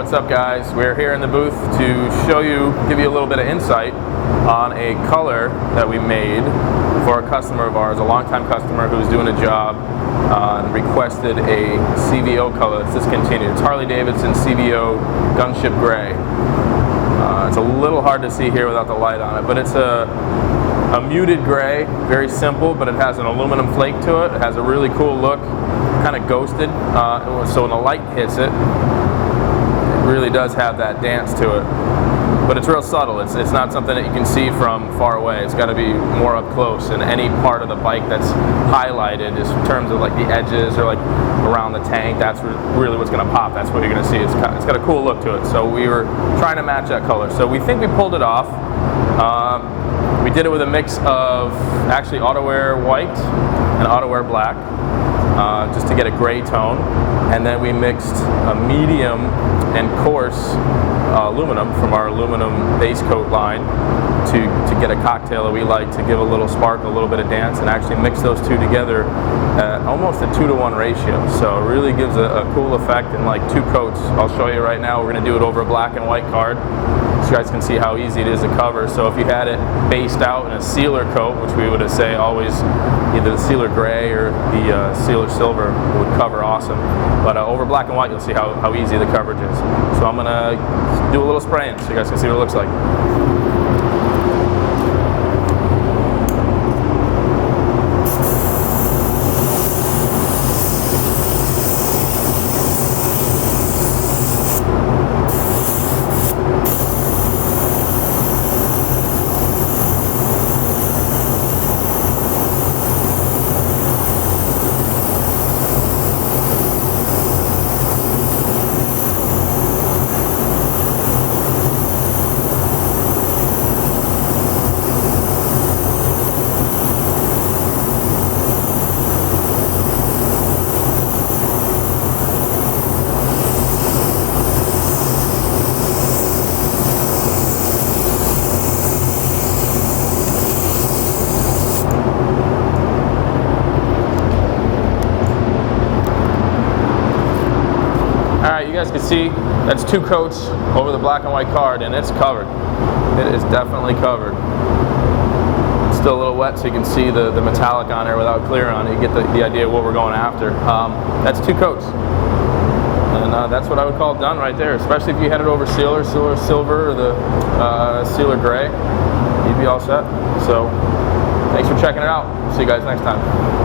What's up, guys? We're here in the booth to give you a little bit of insight on a color that we made for a customer of ours, a longtime customer who's doing a job and requested a CVO color that's discontinued. It's Harley Davidson CVO Gunship Gray. It's a little hard to see here without the light on it, but it's a muted gray, very simple, but it has an aluminum flake to it. It has a really cool look, kind of ghosted, so when the light hits it, it really does have that dance to it. But it's real subtle. It's not something that you can see from far away. It's got to be more up close, and any part of the bike that's highlighted is in terms of like the edges or like around the tank, that's really what's going to pop. That's what you're going to see. It's got a cool look to it. So we were trying to match that color. So we think we pulled it off. We did it with a mix of actually auto-wear white and auto-wear black, just to get a gray tone. And then we mixed a medium and coarse aluminum from our aluminum base coat line to get a cocktail that we like to give a little spark, a little bit of dance, and actually mix those two together at almost a 2-to-1 ratio. So it really gives a cool effect in like two coats. I'll show you right now. We're going to do it over a black and white card so you guys can see how easy it is to cover. So if you had it based out in a sealer coat, which we would say always either the sealer gray or the sealer silver would cover awesome. But over black and white, you'll see how easy the coverage is. So I'm going to do a little spraying so you guys can see what it looks like. Alright, you guys can see that's two coats over the black and white card, and it's covered. It is definitely covered. It's still a little wet, so you can see the metallic on there without clear on it. You get the idea of what we're going after. That's two coats. And that's what I would call done right there, especially if you had it over sealer silver, or the sealer gray. You'd be all set. So, thanks for checking it out. See you guys next time.